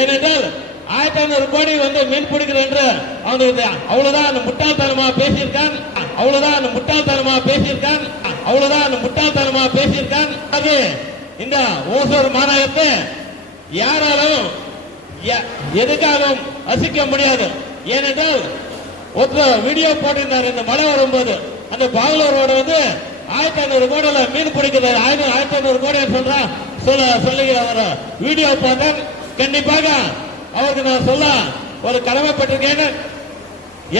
ஏனென்றால் 1500 கோடி மீன் பிடிக்கிறேன் என்று அவனுக்கு அவ்வளவுதான் முட்டாள்தனமா பேசியிருக்கான். அது இந்த ஓசூர் மாநகரத்தை யாராலும் எதுக்காகவும் அசிக்க முடியாது. ஏனென்றால் ஒருத்தர் வீடியோ போட்டிருந்தார். இந்த மழை வரும்போது அந்த பாகலூர் ரோடு 1500 கோடியில மீன் பிடிக்கிறார். 1500 கோடி சொல்லி அவர் வீடியோ பார்த்தேன். கண்டிப்பாக அவருக்கு நான் சொல்ல ஒரு கடமைப்பட்டிருக்கேன்.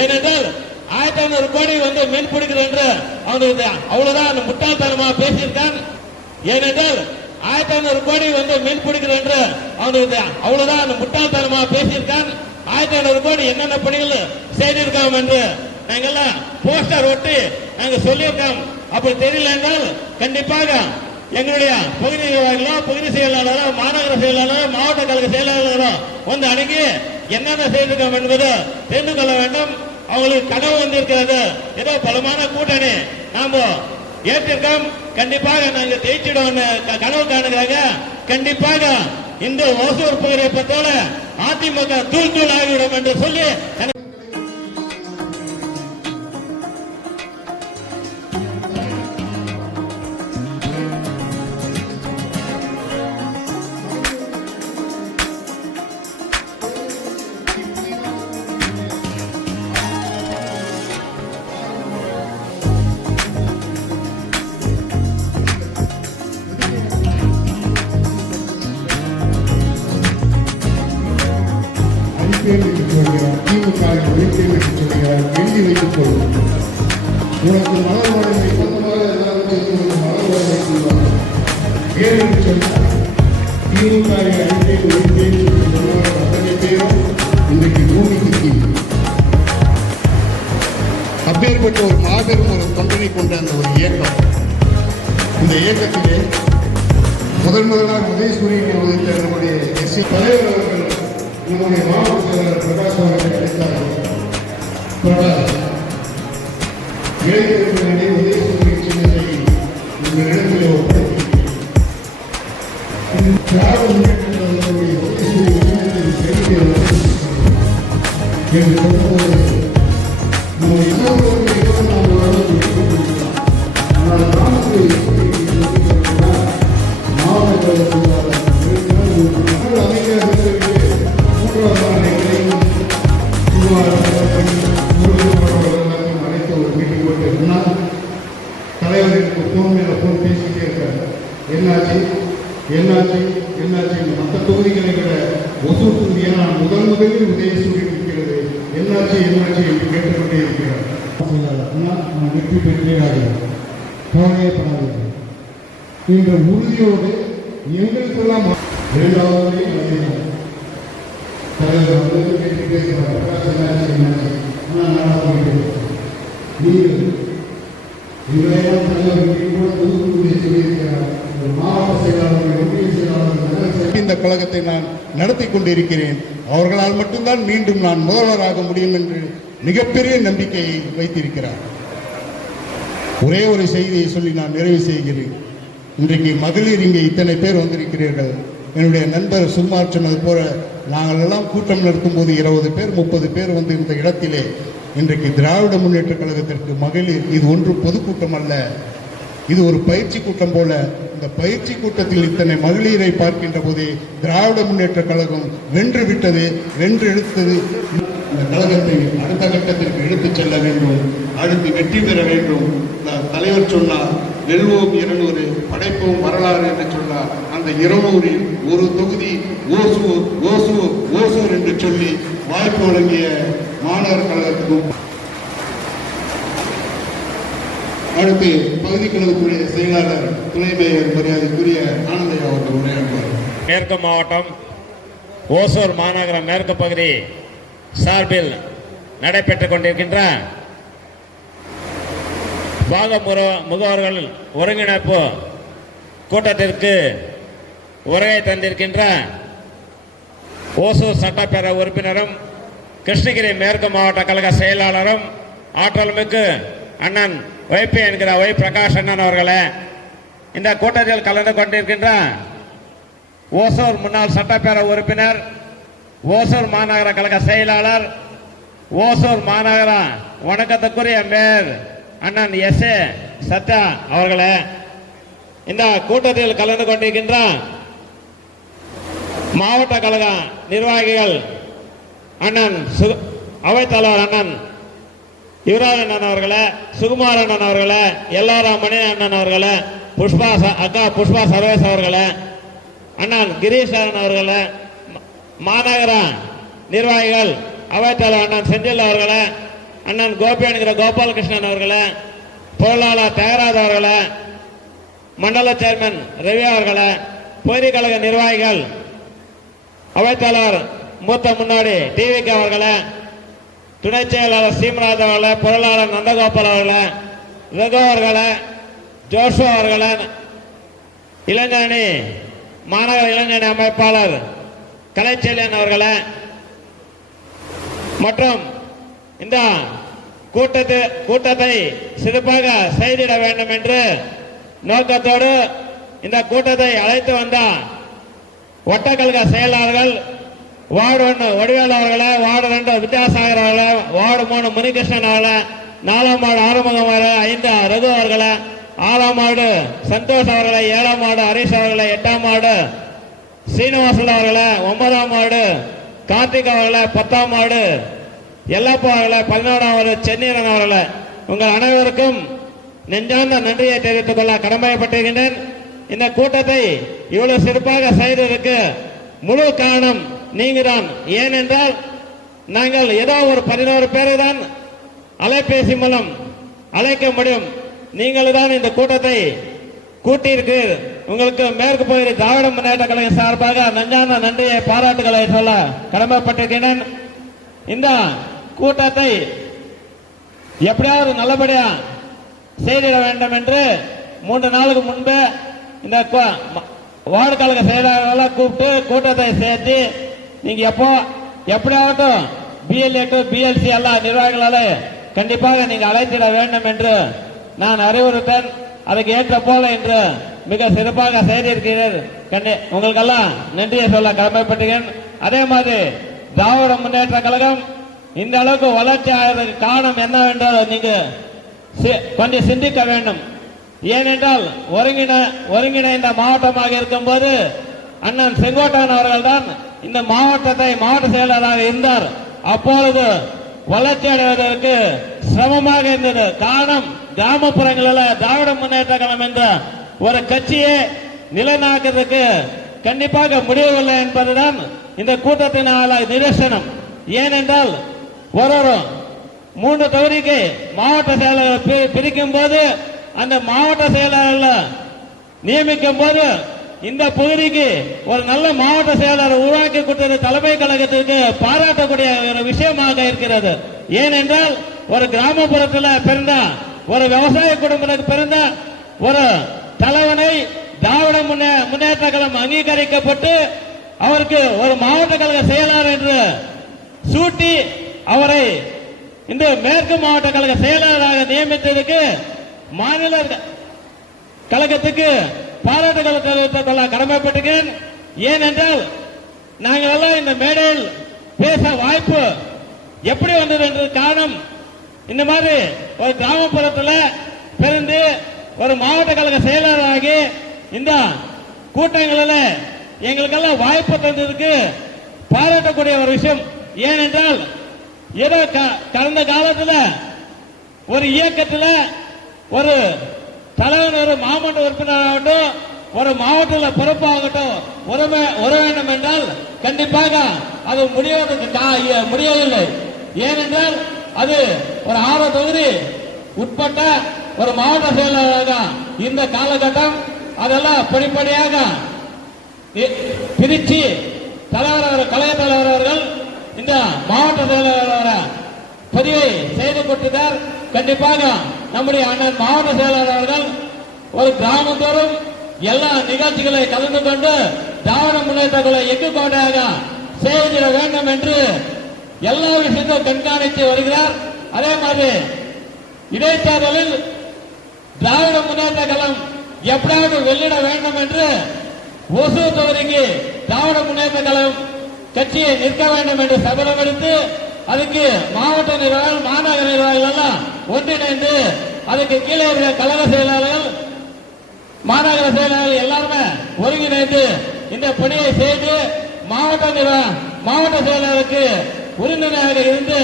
ஏனென்றால் 1500 கோடி மீன் பிடிக்கிறேன் என்று அவனுக்கு அவ்வளவுதான் முட்டாள்தனமா பேசியிருக்கான். ஏனென்றால் 1500 கோடி மீன் பிடிக்கிறேன் என்று அவனுக்கு அவ்வளவுதான் முட்டாள்தனமா பேசியிருக்கான். 1500 கோடி என்னென்ன பணிகள் செய்திருக்கோம் என்று நாங்கெல்லாம் போஸ்டர் ஒட்டி நாங்க சொல்லியிருக்கோம். அப்படி தெரியல என்றால் கண்டிப்பாக எங்களுடைய பகுதி நிர்வாகிகளோ, பகுதி செயலாளரோ, மாநகர செயலாளரோ, மாவட்ட கழக செயலாளரோ அணுகி என்னென்ன செய்திருக்கோம் என்பது தெரிந்து கொள்ள வேண்டும். அவங்களுக்கு கனவு வந்திருக்கிறது. ஏதோ பலமான கூட்டணி நாம ஏற்றிருக்கோம். கண்டிப்பாக நாங்க ஜெயிச்சிடும் கனவு காணுகிறாங்க. கண்டிப்பாக இந்த ஓசூர் பகுதியை பத்தோட அதிமுக தூள் தூள் ஆகிவிடும் என்று சொல்லி திமுக எழுதி வைத்துக் கொள்ளும். உனக்கு மலர் வழங்கை சொந்தமாக எல்லாரும் சேர்ந்து மலர் வழங்கை செய்வார். ஏன் சொன்னார் திமுக அழைப்பை ஒழிப்பேன் அத்தனை பேரும் இன்றைக்கு பூமிக்கு கீழ். அப்பேற்பட்ட ஒரு மாபெரும் ஒரு தொண்டனை கொண்ட அந்த ஒரு இயக்கம். இந்த இயக்கத்திலே முதலாக உதயசூரியன் வகித்த நம்முடைய எஸ்சி தலைவர் அவர்கள் நம்முடைய மாவட்ட செயலாளர் பிரகாஷ் அவர்கள் அழைத்தார்கள். இளைஞர்களுடைய உதயசூரியன் சின்னத்தை இந்த இடத்திலே ஒப்படைத்திருக்கிறேன். திராவிட முன்னேற்றங்களுடைய உதயசூரியன் சின்னத்தை என்று சொன்னபோது நம்ம எல்லோருடைய நாம் வாழ்ந்துள்ளோம். ஆனால் கிராமத்தில் மாவட்ட தலைவருக்கு போன் மேல போன் பேசிக்கிட்டே இருக்காரு. என்னாச்சு மற்ற தொகுதிகளை விட ஒசூர் தொகுதியை நான் முதலில் உதயசூரியன் இருக்கிறது. என்னாச்சு என்று கேட்டுக்கொண்டே இருக்கிறார். நான் வெற்றி பெற்றே ஆகிறேன். கவலையப்படாதீர்கள் என்ற உறுதியோடு எங்களுக்கெல்லாம் இரண்டாவது தலைவர் கேட்டு பேசுகிறார். இவரையெல்லாம் தலைவர் கூட தூத்துக்குடியை சொல்லியிருக்கிறார். மாவட்ட செயலாளர்கள், ஒன்றிய செயலாளர்கள் இந்த கழகத்தை நான் நடத்தி கொண்டிருக்கிறேன். அவர்களால் மட்டும்தான் மீண்டும் நான் முதல்வராக முடியும் என்று மிகப்பெரிய நம்பிக்கையை வைத்திருக்கிறார். ஒரே ஒரு செய்தியை சொல்லி நான் நிறைவு செய்கிறேன். இன்றைக்கு மகளிர் இங்கே இத்தனை பேர் வந்திருக்கிறீர்கள். என்னுடைய நண்பர் சுமார் சொன்னது போல நாங்கள் எல்லாம் கூட்டம் நடத்தும் போது 20 பேர் 30 பேர் வந்து இந்த இடத்திலே இன்றைக்கு திராவிட முன்னேற்ற கழகத்திற்கு மகளிர் இது ஒன்று பொதுக்கூட்டம் அல்ல, இது ஒரு பயிற்சி கூட்டம் போல. இந்த பயிற்சி கூட்டத்தில் இத்தனை மகளிரை பார்க்கின்ற போதே திராவிட முன்னேற்ற கழகம் வென்று விட்டது, வென்று எடுத்தது. இந்த கழகத்தை அடுத்த கட்டத்திற்கு எடுத்துச் செல்ல வேண்டும், அடுத்து வெற்றி பெற வேண்டும். தலைவர் சொன்னார் வெல்வோம் 200 படைப்போம் வரலாறு என்று சொன்னார். அந்த 200 ஒரு தொகுதி ஓசூர் ஓசூர் ஓசூர் என்று சொல்லி வாய்ப்பு வழங்கிய மாநகர கழகத்துக்கும் அடுத்து பகுதி கழகத்துடைய செயலாளர் துணை மேயர் மரியாதைக்குரிய ஆனந்தையா அவர்கள் உரையாடுவார். மேற்கு மாவட்டம் ஓசூர் மாநகர மேற்கு பகுதி சார்பில் நடைபெற்றுக் கொண்டிருக்கின்ற பாக முகவர்கள் ஒருங்கிணைப்பு கூட்டத்திற்கு உரையை தந்திருக்கின்ற ஓசூர் சட்டப்பேரவை உறுப்பினரும் கிருஷ்ணகிரி மேற்கு மாவட்ட கழக செயலாளரும் ஆற்றல் மிகு அண்ணன் வைபி என்கிற ஒய் பிரகாஷ் அண்ணன் அவர்களே, இந்த கூட்டத்தில் கலந்து கொண்டிருக்கின்ற ஓசூர் முன்னாள் சட்டப்பேரவை உறுப்பினர் ஓசூர் மாநகர கழக செயலாளர், ஓசூர் மாநகர வணக்கத்துக்குரிய மேயர் அண்ணன் எஸ்.ஏ. சத்யா அவர்களே, இந்த கூட்டத்தில் கலந்து கொண்டிருக்கின்ற மாவட்ட கழக நிர்வாகிகள் அண்ணன் அவைத்தலைவர் அண்ணன் யுவராஜ் அண்ணன் அவர்களே, சுகுமார் அண்ணன் அவர்களே, எல்லாரும் மணி அண்ணன் அவர்களே, அக்கா புஷ்பா சர்வேஸ் அவர்களே, அண்ணன் கிரீஷன் அவர்களே, மாநகர நிர்வாகிகள் அவைத்தலைவர் அண்ணன் செந்தில் அவர்களே, அண்ணன் கோபி என்கிற கோபாலகிருஷ்ணன் அவர்களே, பொருளாளர் தியாகராஜ் அவர்களே, மண்டல சேர்மன் ரவி அவர்களே, பொதுக் கழக நிர்வாகிகள் அவைத்தலைவர் மூத்த முன்னாடி டிவிக்கு அவர்களே, துணை செயலாளர் சீமராஜ் அவர்களே, பொருளாளர் நந்தகோபால் அவர்களே, ரகு அவர்களே, ஜோஷு அவர்களே, இளைஞரணி மாநகர இளைஞரணி அமைப்பாளர் கலைச்செல்வன் அவர்களே மற்றும் இந்த கூட்டத்தை சிறப்பாக செய்திட வேண்டும் என்று நோக்கத்தோடு இந்த கூட்டத்தை அழைத்து வந்த ஒட்டக்கழக செயலாளர்கள் வார்டு 1 வடிவேல் அவர்களே, வார்டு 2 வித்யாசாகர் அவர்களே, வார்டு 3 முனிகிருஷ்ணன் அவர்களே, 4ஆம் வார்டு ஆறுமுகம் அவர்களே, 5 ரகு அவர்களே, 6ஆம் வார்டு சந்தோஷ் அவர்களே, 7ஆம் வார்டு ஹரிஷ் அவர்களே, 8ஆம் வார்டு சீனிவாசன் அவர்களே, 9ஆம் வார்டு கார்த்திக் அவர்களே, 10ஆம் வார்டு எல்லப்பா அவர்களே, 11ஆம் வார்டு சென்னீரன் அவர்களே, உங்கள் அனைவருக்கும் நெஞ்சார்ந்த நன்றியை தெரிவித்துக் கொள்ள கடமைப்பட்டிருக்கின்றேன். இந்த கூட்டத்தை இவ்வளவு சிறப்பாக செய்ததற்கு முழு காரணம் நீங்க தான். ஏனென்றால் நாங்கள் ஏதோ ஒரு 11 பேரை தான் அலைபேசி மூலம் அழைக்க முடியும். நீங்கள் தான் இந்த கூட்டத்தை கூட்டியிருக்கிறீர். உங்களுக்கு மேற்கு பகுதி திராவிட முன்னேற்ற கழகம் சார்பாக நெஞ்சார்ந்த நன்றியை பாராட்டுகளை சொல்ல கடமைப்பட்டிருக்கிறேன். இந்த கூட்டத்தை எப்படியாவது நல்லபடியா செய்திட வேண்டும் என்று 3 நாளுக்கு முன்பு இந்த வார்டு கழக செயலாளர்களை கூப்பிட்டு கூட்டத்தை சேர்த்து நீங்க எப்படியாகட்டும் பிஎல்ஏ டு பிஎல்சி எல்லா நிர்வாகிகளால கண்டிப்பாக நீங்க அழைத்திட வேண்டும் என்று நான் அறிவுறுத்தேன். அதுக்கு ஏற்ற போல என்று மிக சிறப்பாக செய்திருக்கிறீர்கள். உங்களுக்கெல்லாம் நன்றியை சொல்ல கடமைப்பட்டீர்கள். அதே மாதிரி திராவிட முன்னேற்ற கழகம் இந்த அளவுக்கு வளர்ச்சி ஆகிறதுக்கு காரணம் என்னவென்றால் நீங்க கொஞ்சம் சிந்திக்க வேண்டும். ஏனென்றால் ஒருங்கிணைந்த மாவட்டமாக இருக்கும்போது அண்ணன் செங்கோட்டையன் அவர்கள் தான் இந்த மாவட்ட செயலராக இருந்தார். அப்பொழுது வளர்ச்சி அடைவதற்கு சிரமமாக இருந்தது. காரணம், கிராமப்புறங்களில் திராவிட முன்னேற்ற கழகம் என்ற ஒரு கட்சியை நிலைநாட்டுவதற்கு கண்டிப்பாக முடியவில்லை என்பதுதான் இந்த கூட்டத்தினால நிதர்சனம். ஏனென்றால் ஒரு 3 தொகுதிக்கு மாவட்ட செயலாளர் பிரிக்கும் போது அந்த மாவட்ட செயலாளர் நியமிக்கும் போது இந்த பகுதிக்கு ஒரு நல்ல மாவட்ட செயலாளர் உருவாக்கி கொடுத்தது தலைமை கழகத்திற்கு பாராட்டக்கூடிய ஒரு விஷயமாக இருக்கிறது. ஏனென்றால் ஒரு கிராமப்புறத்தில் பிறந்த ஒரு விவசாய குடும்பத்துக்கு பிறந்த ஒரு தலைவனை திராவிட முன்னேற்ற கழகம் அங்கீகரிக்கப்பட்டு அவருக்கு ஒரு மாவட்ட கழக செயலாளர் என்று சூட்டி அவரை இந்த மேற்கு மாவட்ட கழக செயலாளராக நியமித்ததுக்கு மாநில கழகத்துக்கு பாராட்டுகள் தெரிவித்துக் கொள்ள கடமைப்பட்டிருக்கேன். ஏனென்றால் நாங்கள் எல்லாம் இந்த மேடையில் பேச வாய்ப்பு எப்படி வந்தது என்று காரணம், இந்த மாதிரி ஒரு கிராமப்புறத்தில் பிறந்து ஒரு மாவட்ட கழக செயலாளராகி இந்த கூட்டங்களில் எங்களுக்கெல்லாம் வாய்ப்பு தந்ததுக்கு பாராட்டக்கூடிய ஒரு விஷயம். ஏனென்றால் ஏதோ கடந்த காலத்தில் ஒரு இயக்கத்தில் ஒரு தலைவர், ஒரு மாவட்ட உறுப்பினராகட்டும், ஒரு மாவட்டத்தில் பொறுப்பாகட்டும் வர வேண்டும் என்றால் கண்டிப்பாக அது முடியவில்லை. ஏனென்றால் அது ஒரு 6 தொகுதி உட்பட்ட ஒரு மாவட்ட செயலாளராக இந்த காலகட்டம் அதெல்லாம் படிப்படியாக பிரிச்சு கழக தலைவர் அவர்கள் இந்த மாவட்ட செயலாளர் பதிவை செய்து கொடுத்தார். கண்டிப்பாக நம்முடைய அண்ணன் மாவட்ட செயலாளர் அவர்கள் ஒரு கிராமத்தோறும் எல்லா நிகழ்ச்சிகளை கலந்து கொண்டு திராவிட முன்னேற்றங்களை எக்குக்கோட்டையாக செய்திட வேண்டும் என்று எல்லா விஷயத்தையும் கண்காணித்து வருகிறார். அதே மாதிரி இடைத்தேர்தலில் திராவிட முன்னேற்ற கழகம் எப்படியாவது வெல்லிட வேண்டும் என்று ஒசூர் தொகுதிக்கு திராவிட முன்னேற்ற கழகம் கட்சியை நிற்க வேண்டும் என்று சபதம் எடுத்து அதுக்கு மாவட்ட நிர்வாகிகள் மாநகர நிர்வாகிகள் எல்லாம் ஒன்றிணைந்து அதுக்கு கீழே இருக்கிற கழக செயலாளர்கள் மாநகர செயலாளர்கள் எல்லாருமே ஒருங்கிணைந்து இந்த பணியை செய்து மாவட்ட செயலாளருக்கு உறுப்பினராக இருந்து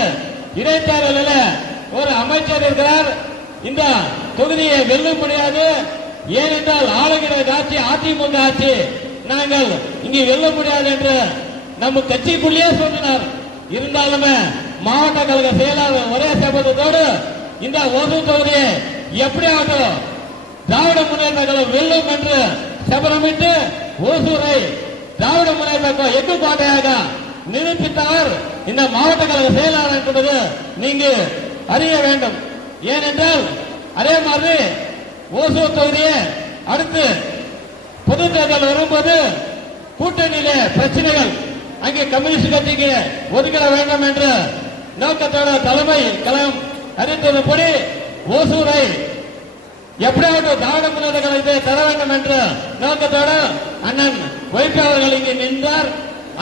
இடைத்தேர்தலில் ஒரு அமைச்சர் இருக்கிறார். இந்த தொகுதியை வெல்ல முடியாது, ஏனென்றால் ஆளுகிற ஆட்சி அதிமுக ஆட்சி, நாங்கள் இங்கு வெல்ல முடியாது என்று நம்ம கட்சிக்குள்ளேயே சொன்னார். இருந்தாலுமே மாவட்ட கழக செயலாளர் ஒரே சபதத்தோடு இந்த ஓசூர் தொகுதியை எப்படியாவது திராவிட முன்னேற்ற கழகம் வெல்லும் என்று சபதமிட்டு ஓசூரை திராவிட முன்னேற்ற எட்டு கோட்டையாக நிரூபித்தவர் இந்த மாவட்ட கழக செயலாளர் என்பது நீங்க அறிய வேண்டும். ஏனென்றால் அதே மாதிரி ஓசூர் தொகுதியை அடுத்து பொது தேர்தல் வரும்போது கூட்டணியிலே பிரச்சனைகள் அங்கே கம்யூனிஸ்ட் கட்சிக்கு ஒதுக்கிட வேண்டும் என்ற நோக்கத்தோட தலைமை கழகம் அறிவித்தபடி ஓசூரை எப்படியாவது திராவிட முன்னேற்ற கழகத்தை தர வேண்டும் என்ற நோக்கத்தோடு அண்ணன் வைகோ அவர்கள் இங்கே நின்றார்.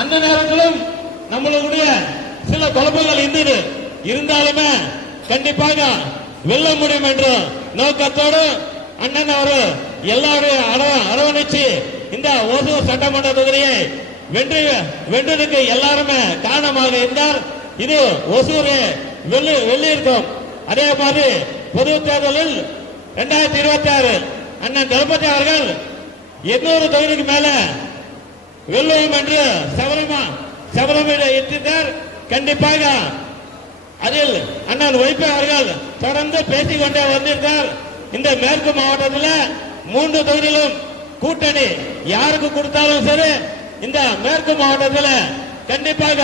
அந்த நேரத்திலும் நம்மளுடைய சில குழப்பங்கள் இருந்தது. இருந்தாலுமே கண்டிப்பாக வெல்ல முடியும் என்ற நோக்கத்தோடு அண்ணன் அவர் எல்லாரையும் அரவணைச்சு இந்த ஓசூர் சட்டமன்ற தொகுதியை வென்றதுக்கு எல்லாருமே காரணமாக இருந்தார். இது ஓசூரை வெள்ளியிருக்கும். அதே மாதிரி பொது தேர்தலில் 2026 அண்ணன் தளபதி அவர்கள் 800 தொகுதிக்கு மேல வெல்லுவோம் என்று சபதமிட்டார். கண்டிப்பாக அதில் அண்ணன் வைகோ அவர்கள் தொடர்ந்து பேசிக் கொண்டே வந்திருக்கார். இந்த மேற்கு மாவட்டத்தில் 3 தொகுதியிலும் கூட்டணி யாருக்கு கொடுத்தாலும் சரி, இந்த மேற்கு மாவட்டத்தில் கண்டிப்பாக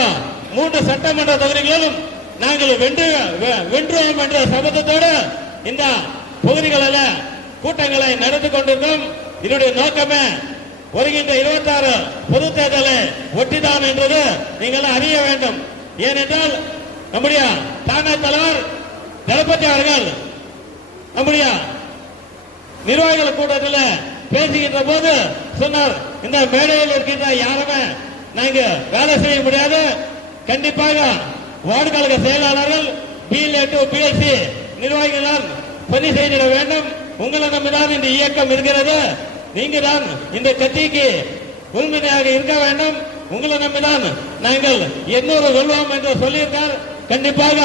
3 சட்டமன்ற தொகுதிகளிலும் நாங்கள் வென்றுவோம் என்ற சபதத்தோடு இந்த பகுதிகளில் கூட்டங்களை நடத்தி கொண்டிருக்கோம். இதனுடைய நோக்கமே வருகின்ற 26 பொது தேர்தலை ஒட்டிதான் என்பது நீங்கள் அறிய வேண்டும். ஏனென்றால் நம்முடைய தானா தலைவர் தளபதி அவர்கள் நம்முடைய நிர்வாகிகள் கூட்டத்தில் பேசுகின்ற போது சொன்னார், இந்த மேடையில் இருக்கின்ற யாருமே நாங்க வேலை செய்ய முடியாது. கண்டிப்பாக வார்டு கழக செயலாளர்கள் BLA to PLC நிர்வாகிகளால் பணி செய்திட வேண்டும். உங்களை நம்பிதான் இந்த இயக்கம் இருக்கிறது. நீங்க தான் இந்த கட்சிக்கு உறுப்பினராக இருக்க வேண்டும். உங்களை நம்பிதான் நாங்கள் 800 வெல்வோம் என்று சொல்லியிருக்கார். கண்டிப்பாக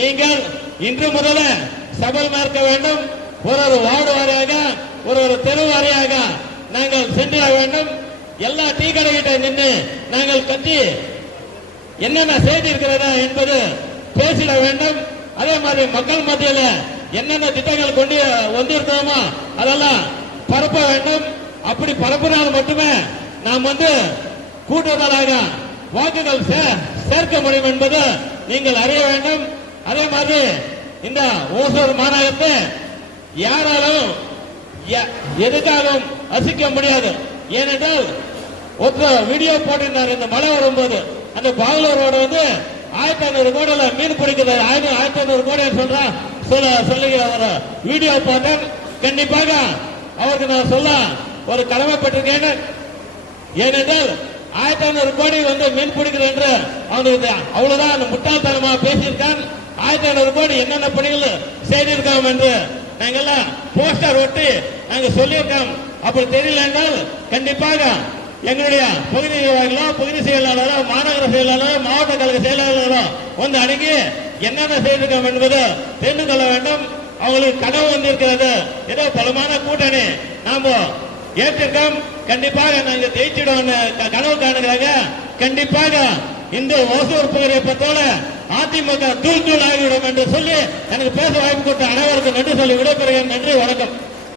நீங்கள் இன்று முதல சபதம் ஏற்க வேண்டும். ஒரு வார்டு வாரியாக ஒரு தெரு வாரியாக நாங்கள் சென்று வேண்டும். எல்லா டீ கடைகிட்ட நின்று நாங்கள் கட்சி என்னென்ன செய்தி இருக்கிறதா என்பது பேசிட வேண்டும். அதே மாதிரி மக்கள் மத்தியில் என்னென்ன திட்டங்கள் கொண்டு வந்திருக்கோமோ அதெல்லாம் பரப்ப வேண்டும். அப்படி பரப்பினால் மட்டுமே நாம் கூட்டுதலாக வாக்குகள் சேர்க்க முடியும் என்பது நீங்கள் அறிய வேண்டும். அதே மாதிரி இந்த ஓசூர் மாநகரத்தை யாராலும் எதுக்காகவும் அசிக்க முடியாது. ஏனென்றால் ஒருத்தர் வீடியோ போட்டிருந்தார். இந்த மழை வரும்போது அந்த பாகலூர் ரோடு 1500 கோடியில மீன் பிடிக்கிறது. 1500 கோடி சொல்லுகிற ஒரு வீடியோ போட்டேன். கண்டிப்பாக அவருக்கு நான் சொல்ல ஒரு கடமைப்பட்டிருக்கேன். ஏனென்றால் 1500 கோடி மீன் பிடிக்கிறது என்று அவனுக்கு அவ்வளவுதான் முட்டாள்தனமாக பேசியிருக்கான். 1500 கோடி என்னென்ன பணிகள் செய்திருக்கோம் என்று நாங்கெல்லாம் போஸ்டர் ஒட்டி நாங்க சொல்லியிருக்கோம். அப்படி தெரியல என்றால் கண்டிப்பாக எங்களுடைய பகுதி நிர்வாகிகளோ, பகுதி செயலாளரோ, மாநகர செயலாளரோ, மாவட்ட கழக செயலாளரோ அணுகி என்னென்ன செய்திருக்கோம் என்பது தெரிந்து கொள்ள வேண்டும். அவங்களுக்கு கனவு வந்திருக்கிறது. ஏதோ பலமான கூட்டணி நாம ஏற்றிருக்கோம். கண்டிப்பாக நாங்கள் ஜெயிச்சிடும் கனவு காணுகிறாங்க. கண்டிப்பாக இந்த ஓசூர் பகுதியை பத்தோட அதிமுக தூள் தூள் ஆகிவிடும் என்று சொல்லி எனக்கு பேச வாய்ப்பு கொடுத்த அனைவருக்கும் நன்றி சொல்லி விடைபெறுகிறேன். நன்றி, வணக்கம்.